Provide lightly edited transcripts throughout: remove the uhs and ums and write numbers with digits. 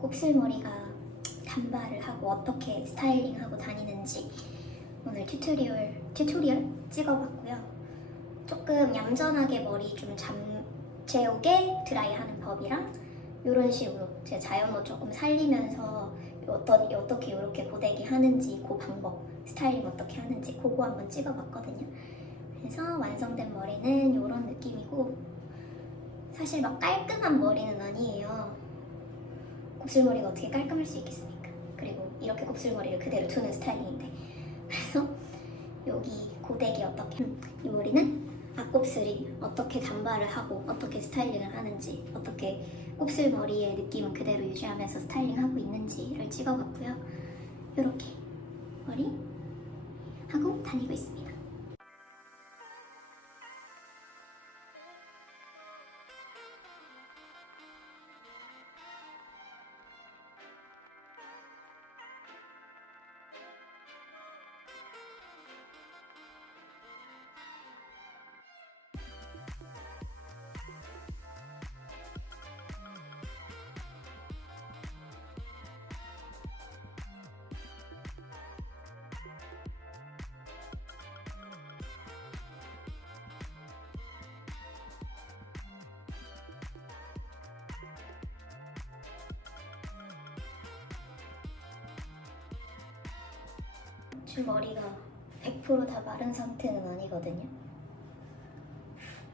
곱슬머리가 단발을 하고 어떻게 스타일링하고 다니는지 오늘 튜토리얼 찍어봤고요. 조금 얌전하게 머리 좀 재우게 드라이하는 법이랑 이런 식으로 제가 자연모 조금 살리면서 어떻게 이렇게 고데기 하는지 그 방법, 스타일링 어떻게 하는지 그거 한번 찍어봤거든요. 그래서 완성된 머리는 이런 느낌이고, 사실 막 깔끔한 머리는 아니에요. 곱슬머리가 어떻게 깔끔할 수 있겠습니까? 그리고 이렇게 곱슬머리를 그대로 두는 스타일링인데, 그래서 여기 고데기 어떻게, 이 머리는 앞곱슬이 어떻게 단발을 하고 어떻게 스타일링을 하는지, 어떻게 곱슬머리의 느낌은 그대로 유지하면서 스타일링하고 있는지를 찍어봤고요. 이렇게 머리 하고 다니고 있습니다. 지금 머리가 100% 다 마른 상태는 아니거든요.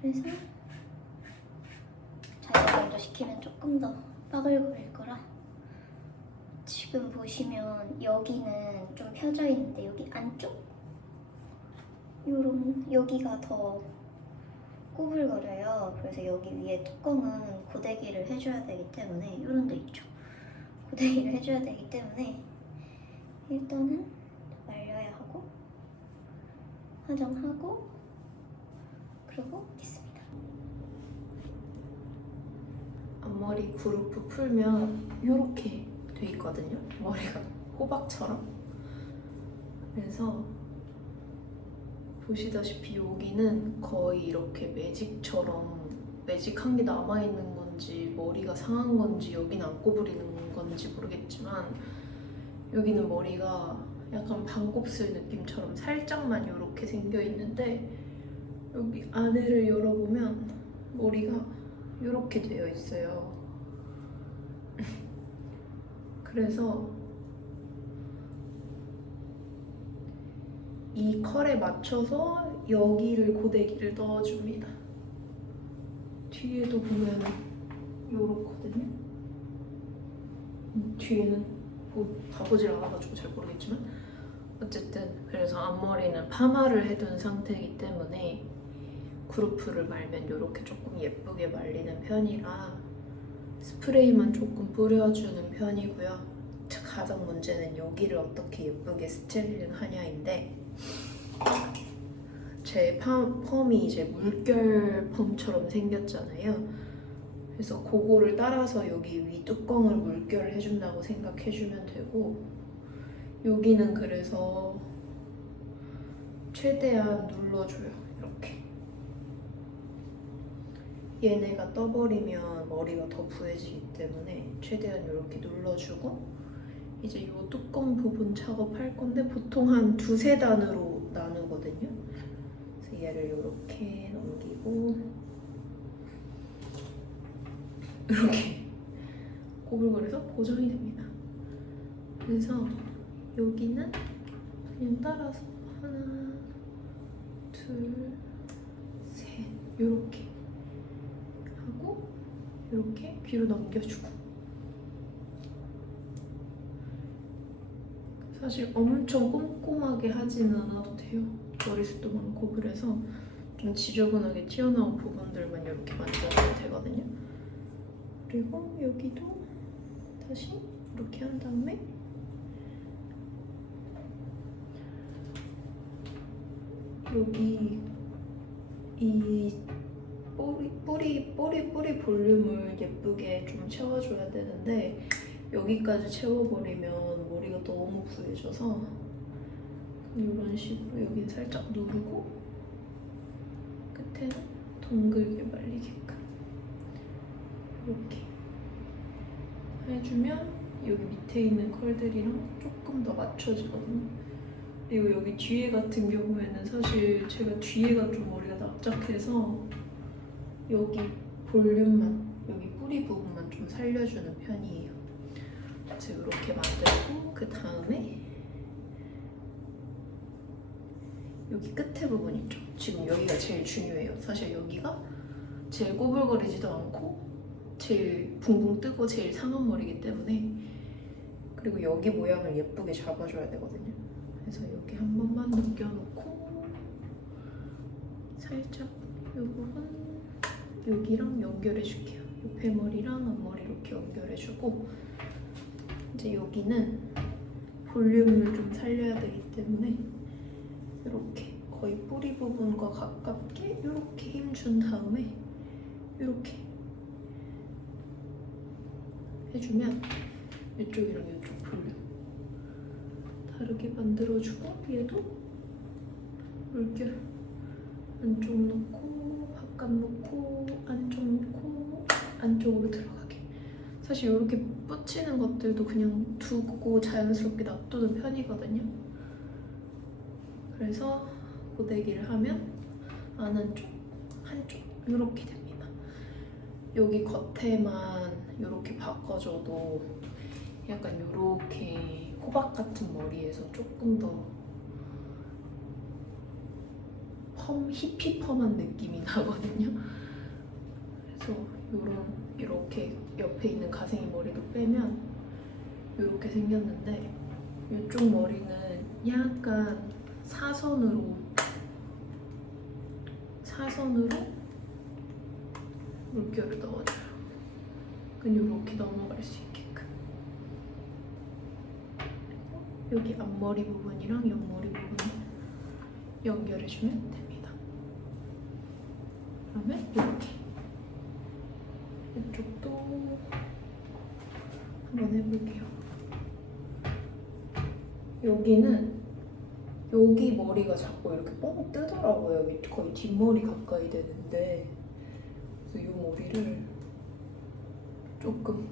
그래서 자연 정도 시키면 조금 더 빠글거릴 거라, 지금 보시면 여기는 좀 펴져 있는데 여기 안쪽? 여기가 더 꼬불거려요. 그래서 여기 위에 뚜껑은 고데기를 해줘야 되기 때문에, 이런 데 있죠. 고데기를 해줘야 되기 때문에 일단은 말려야 하고 화장하고 그러고 있습니다. 앞머리 그루프 풀면 이렇게 돼 있거든요. 머리가 호박처럼. 그래서 보시다시피 여기는 거의 이렇게 매직한 게 남아있는 건지 머리가 상한 건지 여기는 안 꼬부리는 건지 모르겠지만, 여기는 머리가 약간 반곱슬 느낌처럼 살짝만 이렇게 생겨 있는데, 여기 안에를 열어보면 머리가 이렇게 되어 있어요. 그래서 이 컬에 맞춰서 여기를 고데기를 넣어줍니다. 뒤에도 보면 이렇거든요. 뒤에는 가보질 않아가지고 잘 모르겠지만, 어쨌든 그래서 앞머리는 파마를 해둔 상태이기 때문에 그루프를 말면 이렇게 조금 예쁘게 말리는 편이라 스프레이만 조금 뿌려주는 편이고요. 가장 문제는 여기를 어떻게 예쁘게 스타일링 하냐인데, 제 펌이 이제 물결 펌처럼 생겼잖아요. 그래서 그거를 따라서 여기 위 뚜껑을 물결을 해준다고 생각해주면 되고, 여기는 그래서 최대한 눌러줘요. 이렇게. 얘네가 떠버리면 머리가 더 부해지기 때문에 최대한 이렇게 눌러주고, 이제 이 뚜껑 부분 작업할 건데 보통 한 2~3단으로 나누거든요. 그래서 얘를 이렇게 넘기고 이렇게 고글거려서 고정이 됩니다. 그래서 여기는 그냥 따라서 하나, 둘, 셋 이렇게 하고 이렇게 뒤로 넘겨주고. 사실 엄청 꼼꼼하게 하지는 않아도 돼요. 머리숱도 많고. 그래서 좀 지저분하게 튀어나온 부분들만 이렇게 만져도 되거든요. 그리고 여기도 다시 이렇게 한 다음에 여기 이 뿌리 볼륨을 예쁘게 좀 채워줘야 되는데, 여기까지 채워버리면 머리가 너무 부해져서 이런 식으로 여긴 살짝 누르고 끝에는 동글게 말리게끔 이렇게 해주면 여기 밑에 있는 컬들이랑 조금 더 맞춰지거든요. 그리고 여기 뒤에 같은 경우에는 사실 제가 뒤에가 좀 머리가 납작해서 여기 볼륨만, 여기 뿌리 부분만 좀 살려주는 편이에요. 그래서 이렇게 만들고 그 다음에 여기 끝에 부분 있죠? 지금 여기가 제일 중요해요. 사실 여기가 제일 꼬불거리지도 않고 제일 붕붕 뜨고 제일 상한 머리이기 때문에, 그리고 여기 모양을 예쁘게 잡아줘야 되거든요. 그래서 여기 한 번만 느껴놓고 살짝 이 부분 여기랑 연결해줄게요. 옆에 머리랑 앞머리 이렇게 연결해주고, 이제 여기는 볼륨을 좀 살려야 되기 때문에 이렇게 거의 뿌리 부분과 가깝게 이렇게 힘 준 다음에 이렇게 해주면 이쪽이랑 이쪽 볼륨 다르게 만들어주고, 얘도 물결 안쪽 넣고 바깥 넣고 안쪽 넣고 안쪽으로 들어가게. 사실 이렇게 붙이는 것들도 그냥 두고 자연스럽게 놔두는 편이거든요. 그래서 고데기를 하면 안 한쪽, 한쪽 이렇게 됩니다. 여기 겉에만 이렇게 바꿔줘도 약간 이렇게 호박 같은 머리에서 조금 더 히피펌한 느낌이 나거든요. 그래서 이렇게 옆에 있는 가생이 머리도 빼면 이렇게 생겼는데, 이쪽 머리는 약간 사선으로 물결을 넣어줘요. 이렇게 넘어갈 수 있게끔. 여기 앞머리 부분이랑 옆머리 부분을 연결해주면 됩니다. 그러면 이렇게 이쪽도 한번 해볼게요. 여기 머리가 자꾸 이렇게 뻥 뜨더라고요. 여기 거의 뒷머리 가까이 되는데, 그래서 이 머리를 조금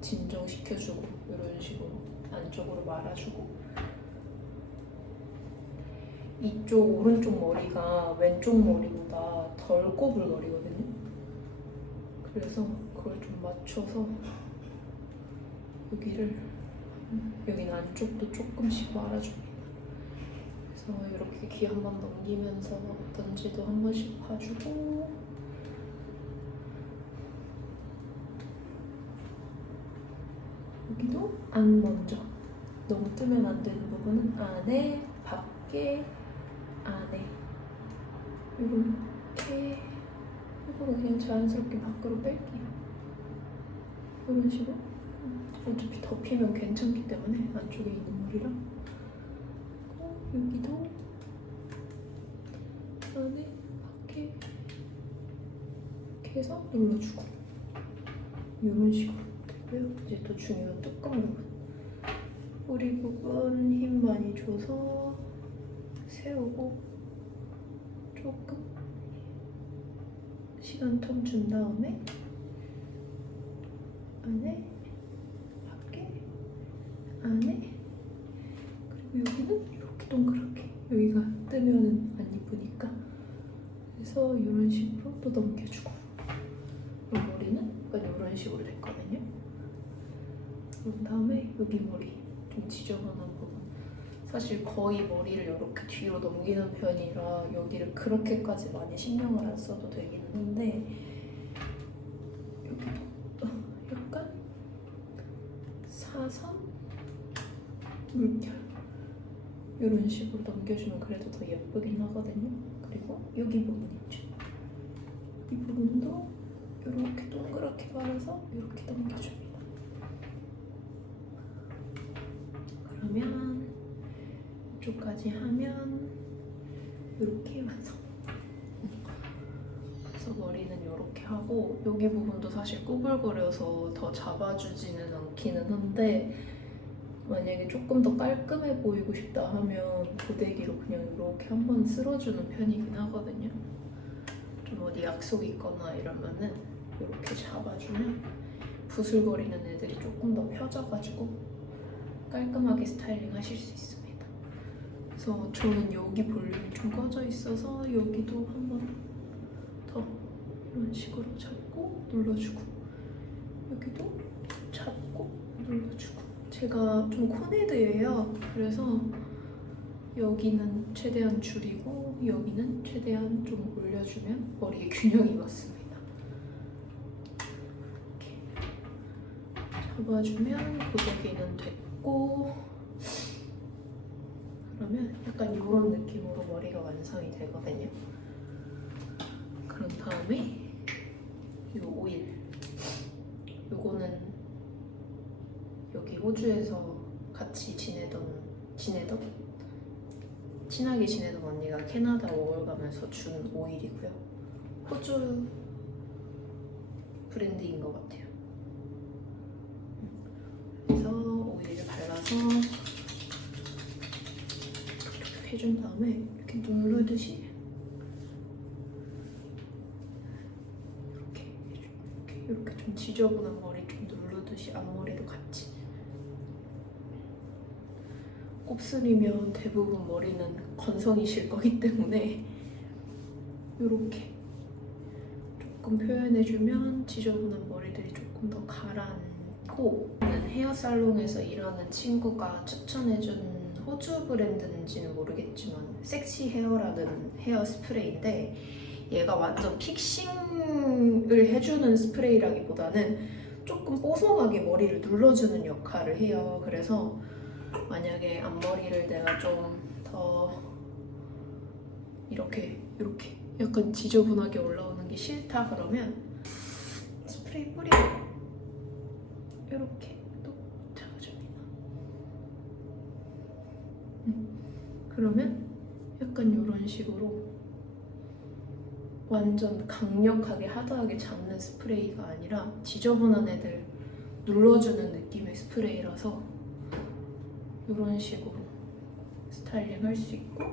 진정시켜주고 이런 식으로 안쪽으로 말아주고, 이쪽 오른쪽 머리가 왼쪽 머리보다 덜 꼬불거리거든요. 그래서 그걸 좀 맞춰서 여기는 안쪽도 조금씩 말아줍니다. 그래서 이렇게 귀 한번 넘기면서 어떤지도 한 번씩 봐주고, 여기도 안 먼저, 너무 뜨면 안 되는 부분은 안에, 밖에, 안에 이렇게 이거는 그냥 자연스럽게 밖으로 뺄게요. 이런 식으로. 어차피 덮이면 괜찮기 때문에 안쪽에 있는 머리랑. 여기도 안에, 밖에 이렇게 해서 눌러주고, 이런 식으로 되고요. 이제 또 중요한 뚜껑 부분, 뿌리 부분 힘 많이 줘서 세우고 조금 시간 텀 준 다음에 안에, 밖에, 안에, 그리고 여기는 이렇게 동그랗게, 여기가 뜨면은 안 이쁘니까, 그래서 이런 식으로 또 넘겨주고, 이 머리는 약간 이런 식으로 됐거든요. 그런 다음에 여기 머리 좀 지저분한 부분, 사실 거의 머리를 이렇게 뒤로 넘기는 편이라 여기를 그렇게까지 많이 신경을 안 써도 되기는 한데, 여기도 약간 사선, 물결 이런 식으로 넘겨주면 그래도 더 예쁘긴 하거든요. 그리고 여기 부분 있죠? 이 부분도 이렇게 동그랗게 말아서 이렇게 넘겨줍니다. 그러면 이쪽까지 하면 이렇게 완성. 그래서 머리는 이렇게 하고, 여기 부분도 사실 꾸불거려서 더 잡아주지는 않기는 한데, 만약에 조금 더 깔끔해 보이고 싶다 하면 고데기로 그냥 이렇게 한번 쓸어주는 편이긴 하거든요. 좀 어디 약속 있거나 이러면은 이렇게 잡아주면 부슬거리는 애들이 조금 더 펴져가지고 깔끔하게 스타일링 하실 수 있습니다. 그래서 저는 여기 볼륨이 좀 꺼져 있어서 여기도 한번 더 이런 식으로 잡고 눌러주고, 여기도 잡고 눌러주고. 제가 좀 코네드예요. 그래서 여기는 최대한 줄이고 여기는 최대한 좀 올려주면 머리에 균형이 맞습니다. 이렇게 잡아주면 고데기는 됐고, 그러면 약간 이런 느낌으로 머리가 완성이 되거든요. 그런 다음에 이 오일, 요거는 여기 호주에서 같이 친하게 지내던 언니가 캐나다 5월 가면서 준 오일이고요. 호주 브랜드인 것 같아요. 그래서 오일을 발라서 이렇게 해준 다음에 이렇게 누르듯이 이렇게 좀 지저분한 머리 좀 누르듯이 앞머리도 같이. 곱슬이면 대부분 머리는 건성이실 거기 때문에 이렇게 조금 표현해주면 지저분한 머리들이 조금 더 가라앉고. 헤어 살롱에서 일하는 친구가 추천해준 호주 브랜드인지는 모르겠지만 섹시 헤어라는 헤어 스프레이인데, 얘가 완전 픽싱을 해주는 스프레이라기보다는 조금 뽀송하게 머리를 눌러주는 역할을 해요. 그래서 만약에 앞머리를 내가 좀 더 이렇게 약간 지저분하게 올라오는 게 싫다 그러면 스프레이 뿌리고 이렇게 또 잡아줍니다. 그러면 약간 이런 식으로 완전 강력하게 하드하게 잡는 스프레이가 아니라 지저분한 애들 눌러주는 느낌의 스프레이라서 이런 식으로 스타일링 할 수 있고,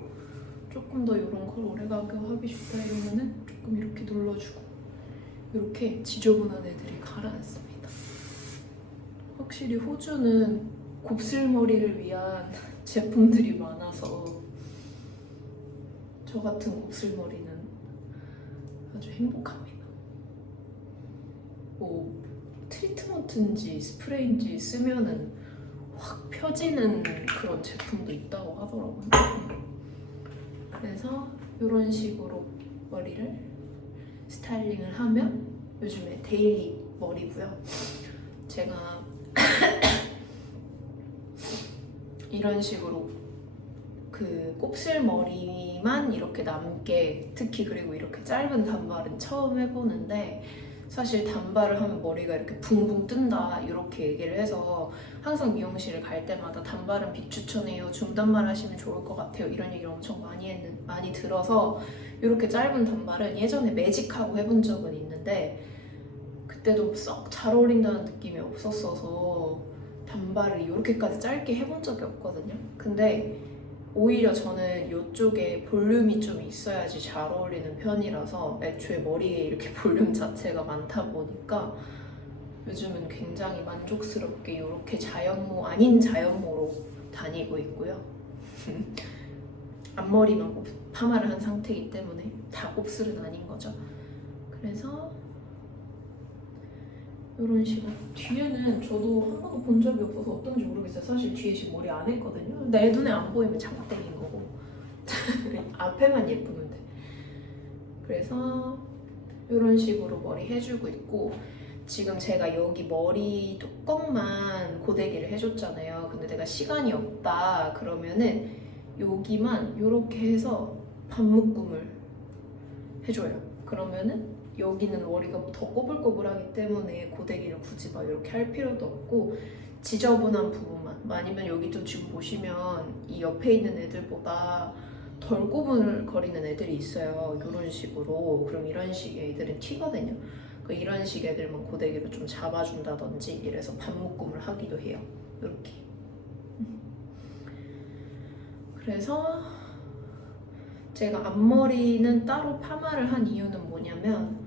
조금 더 이런 걸 오래가게 하기 싶다 이러면은 조금 이렇게 눌러주고 이렇게 지저분한 애들이 가라앉습니다. 확실히 호주는 곱슬머리를 위한 제품들이 많아서 저 같은 곱슬머리는 아주 행복합니다. 뭐 트리트먼트인지 스프레이인지 쓰면은 확 펴지는 그런 제품도 있다고 하더라고요. 그래서 이런 식으로 머리를 스타일링을 하면 요즘에 데일리 머리고요. 제가 이런 식으로 그 곱슬머리만 이렇게 남게, 특히 그리고 이렇게 짧은 단발은 처음 해보는데, 사실 단발을 하면 머리가 이렇게 붕붕 뜬다 이렇게 얘기를 해서 항상 미용실을 갈 때마다 단발은 비추천해요, 중단발 하시면 좋을 것 같아요, 이런 얘기를 엄청 많이 들어서 이렇게 짧은 단발은 예전에 매직하고 해본 적은 있는데 그때도 썩 잘 어울린다는 느낌이 없었어서 단발을 이렇게까지 짧게 해본 적이 없거든요. 근데 오히려 저는 이쪽에 볼륨이 좀 있어야지 잘 어울리는 편이라서 애초에 머리에 이렇게 볼륨 자체가 많다 보니까 요즘은 굉장히 만족스럽게 이렇게 자연모 아닌 자연모로 다니고 있고요. 앞머리만 파마를 한 상태이기 때문에 다 곱슬은 아닌 거죠. 그래서 이런 식으로. 뒤에는 저도 한 번도 본 적이 없어서 어떤지 모르겠어요. 사실 뒤에 지금 머리 안 했거든요. 내 눈에 안 보이면 장땡인 거고 앞에만 예쁘는데. 그래서 이런 식으로 머리 해주고 있고, 지금 제가 여기 머리 뚜껑만 고데기를 해줬잖아요. 근데 내가 시간이 없다 그러면은 여기만 이렇게 해서 반묶음을 해줘요. 그러면은 여기는 머리가 더 꼬불꼬불하기 때문에 고데기를 굳이 막 이렇게 할 필요도 없고, 지저분한 부분만, 아니면 여기도 지금 보시면 이 옆에 있는 애들보다 덜 꼬불거리는 애들이 있어요. 이런 식으로. 그럼 이런 식의 애들은 튀거든요. 이런 식 애들만 고데기로 좀 잡아준다든지 이래서 반묶음을 하기도 해요. 이렇게. 그래서 제가 앞머리는 따로 파마를 한 이유는 뭐냐면,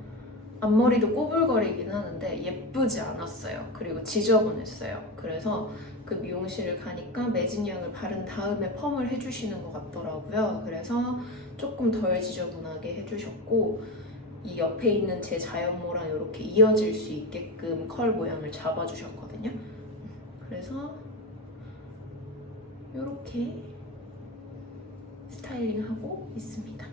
앞머리도 꼬불거리긴 하는데 예쁘지 않았어요. 그리고 지저분했어요. 그래서 그 미용실을 가니까 매직약을 바른 다음에 펌을 해주시는 것 같더라고요. 그래서 조금 덜 지저분하게 해주셨고 이 옆에 있는 제 자연모랑 이렇게 이어질 수 있게끔 컬 모양을 잡아주셨거든요. 그래서 이렇게 스타일링하고 있습니다.